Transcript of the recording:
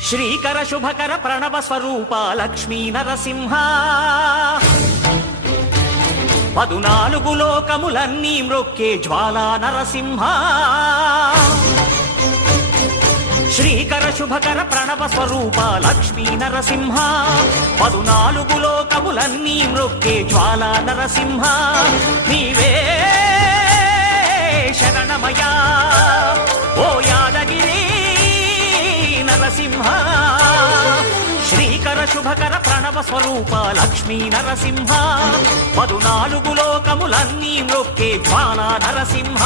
శ్రీకర శుభకర ప్రణవ స్వరూప లక్ష్మీ నరసింహ 14 లోకములన్నీ మ్రొక్కే జ్వాలా నరసింహ శ్రీకర శుభకర ప్రణవ స్వరూప లక్ష్మీ నరసింహ 14 లోకములన్నీ మ్రొక్కే జ్వాలా నరసింహ నీవే శరణమయా ఓ యాదగిరి నరసింహ శ్రీకర శుభకర ప్రణవ స్వరూప లక్ష్మీ నరసింహ 14 లోకములన్నీ మ్రొక్కే జ్వాలా నరసింహ